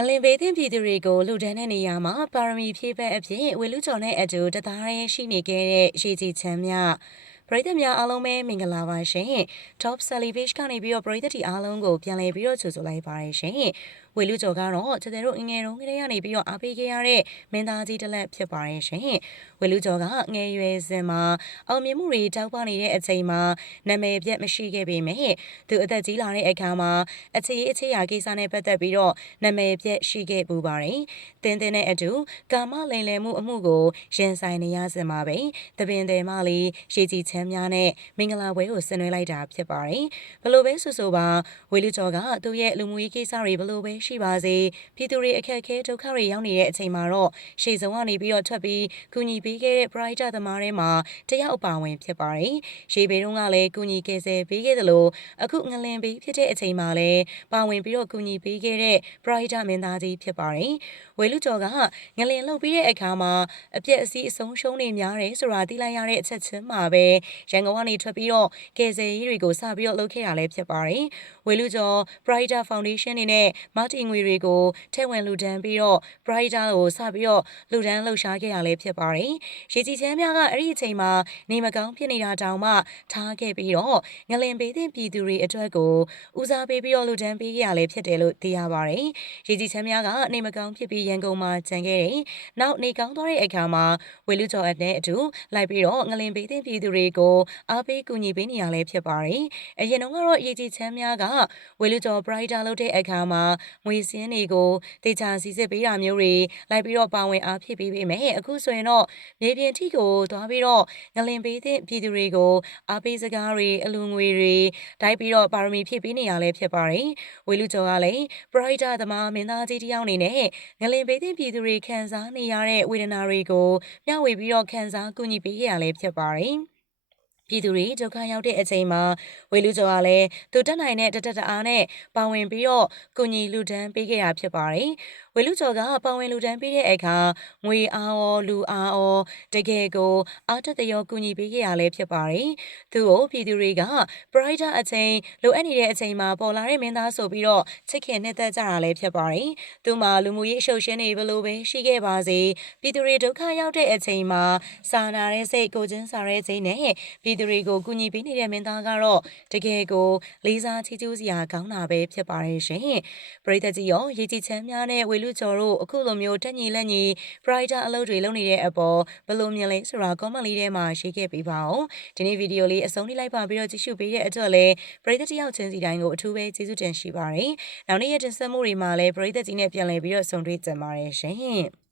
ငလင်ဘေးသင့်ပြည်သူတွေကိုလူဒန်းတဲ့နေရာမှာပါရမီဖြည့်ဘက်အဖြစ်ဝေလူကျော်နဲ့အတူတသားရဲရှိနေခဲ့တဲ့ရေကြီးချမ်းမြ ပရိသတ်များအားလုံးပဲမင်္ဂလာပါရှင် Top Celebration ကနေပြီးတော့ပရိသတ်တီအားလုံးကိုပြန်လည်ပြီးတော့ကြိုဆိုလိုက်ပါရရှင်ဝေလူကျော်ကတော့ကျတဲ့တို့အငယ်တုန်းကတည်းကနေပြီးတော့အားပေးခဲ့ရတဲ့မင်းသားကြီးတစ်လက်ဖြစ်ပါရဲ့ရှင်ဝေလူကျော်ကငယ်ရွယ်စဉ်မှာအောင်မြင်မှုတွေတောက်ပနေတဲ့အချိန်မှာနာမည်ပြတ်မရှိခဲ့ပေမဲ့သူအသက်ကြီးလာတဲ့အခါမှာအခြေရေးအခြေရာကိစ္စနဲ့ပတ်သက်ပြီးတော့နာမည်ပြတ်ရှိခဲ့ပူပါတယ်တင်းတင်းနဲ့အတူကာမလိန်လည်မှုအမှုကိုရင်ဆိုင်နေရစဉ်မှာပဲတပင်တယ်မလေးရေကြီးချမ်းများနဲ့မင်္ဂလာပွဲကိုဆင်နွှဲလိုက်တာဖြစ်ပါတယ်ဘလို့ပဲဆိုဆိုပါဝေလူကျော်ကသူ့ရဲ့လူမှုရေးကိစ္စတွေဘလို့ပဲရှိပါစေပြည်သူတွေအခက်အခဲဒုက္ခတွေရောက်နေတဲ့အချိန်မှာတော့ရှေ့ဆုံးကနေပြီးတော့ထွက်ပြီးကူညီပေးခဲ့တဲ့ Brighter သမားတွေမှာတယောက်အပါဝင်ဖြစ်ပါတယ်ရေဘေးတုန်းကလည်းကူညီကယ်ဆယ်ပေးခဲ့သလိုအခုငလင်ပေးဖြစ်တဲ့အချိန်မှာလည်းပါဝင်ပြီးတော့ကူညီပေးခဲ့တဲ့ Brighter မင်းသားကြီးဖြစ်ပါတယ်ဝေလူကျော်ကငလင်လှုပ်ပြီးတဲ့အခါမှာအပြက်အစီးအဆုံးရှုံးနေများတယ်ဆိုတာသိလိုက်ရတဲ့အချက်ချင်းမှာပဲရန်ကုန်ကနေထွက်ပြီးတော့ကယ်ဆယ်ရေးတွေကိုစပြီးတော့လုပ်ခဲ့ရလဲဖြစ်ပါတယ်ဝေလူကျော် Brighter Foundation နေနဲ့မာတီငွေတွေကိုထည့်ဝင်လှူဒန်းပြီးတော့ Brighter ကိုစပြီးတော့လှူဒန်းလှူရှားခဲ့ရလဲဖြစ်ပါတယ်ရေကြီးချမ်းများကအဲ့ဒီအချိန်မှာနေမကောင်းဖြစ်နေတာတောင်မှထားခဲ့ပြီးတော့ငလင်ပေးတဲ့ပြည်သူတွေအတွက်ကိုဦးစားပေးပြီးတော့လှူဒန်းပေးခဲ့ရလဲဖြစ်တယ်လို့သိရပါတယ်ရေကြီးချမ်းများကနေမကောင်းဖြစ်ပြီးရန်ကုန်မှာကြံခဲ့တယ်နောက်နေကောင်းသွားတဲ့အခါမှာဝေလူကျော်အနဲ့အတူလိုက်ပြီးတော့ငလင်ပေးတဲ့ပြည်သူတွေကိုအားပေးကူညီပေးနေရလဲဖြစ်ပါတယ်အရင်တော့ကတော့ရေကြီးချမ်းများကဝေလူကျော် Brighter လုပ်တဲ့အခါမှာငွေစင်းတွေကိုတေချာစီစစ်ပေးတာမျိုးတွေလိုက်ပြီးတော့ပါဝင်အားဖြစ်ပေးပေမဲ့အခုဆိုရင်တော့မြေပြင်ထိကိုသွားပြီးတော့ငလင်ပေးတဲ့ပြည်သူတွေကိုအားပေးစကားတွေအလူငွေတွေတိုက်ပြီးတော့ပါရမီဖြည့်ပေးနေရလဲဖြစ်ပါတယ်ဝေလူကျော်ကလည်း Brighter သမားမင်းသားကြီးတယောက်အနေနဲ့ငလင်ပေးတဲ့ပြည်သူတွေခံစားနေရတဲ့ဝေဒနာတွေကိုမျှဝေပြီးတော့ခံစားကူညီပေးရလဲဖြစ်ပါတယ် ပြည်သူတွေဒုက္ခရောက်တဲ့အချိန်မှာဝေလူကျော်ကလည်းသူတက်နိုင်တဲ့တတတအားနဲ့ပါဝင်ပြီးတော့ကုညီလူဒန်းပေးခဲ့တာဖြစ်ပါတယ်။ဝေလူကျော်ကပါဝင်လူဒန်းပေးတဲ့အခါငွေအားရောလူအားရောတကယ်ကိုအားတက်တရောကုညီပေးခဲ့ရလဲဖြစ်ပါတယ်။သူ့ကိုပြည်သူတွေက Brighter အချိန်လိုအပ်နေတဲ့အချိန်မှာပေါ်လာတဲ့မင်းသားဆိုပြီးတော့ချစ်ခင်နှစ်သက်ကြတာလည်းဖြစ်ပါတယ်။သူမှလူမှုရေးအရှုပ်ရှင်းနေဘလို့ပဲရှိခဲ့ပါစေပြည်သူတွေဒုက္ခရောက်တဲ့အချိန်မှာစာနာတဲ့စိတ်ကိုချင်းစာတဲ့စိတ်နဲ့ပြည်သူတွေကိုကူညီပေးနေတဲ့မင်းသားကတော့တကယ်ကိုလေးစားချီးကျူးစရာကောင်းတာပဲဖြစ်ပါတယ်ရှင်။ပရိသတ်ကြီးရောရေကြီးချမ်းများနဲ့ဝေလူကျော်တို့အခုလိုမျိုးတက်ညီလက်ညီ Brighter အလုပ်တွေလုပ်နေတဲ့အပေါ်ဘယ်လိုမြင်လဲဆိုတာ comment လေးထဲမှာရေးခဲ့ပေးပါဦး။ဒီနေ့ဗီဒီယိုလေးအဆုံးထိလိုက်ပါပြီးတော့ကြည့်ရှုပေးတဲ့အတွက်လည်းပရိသတ်တယောက်ချင်းစီတိုင်းကိုအထူးပဲကျေးဇူးတင်ရှိပါတယ်။နောက်နေ့ရက်တင်ဆက်မှုတွေမှာလည်းပရိသတ်ကြီးနဲ့ပြန်လည်ပြီးတော့ဆုံတွေ့ကြပါရရှင်။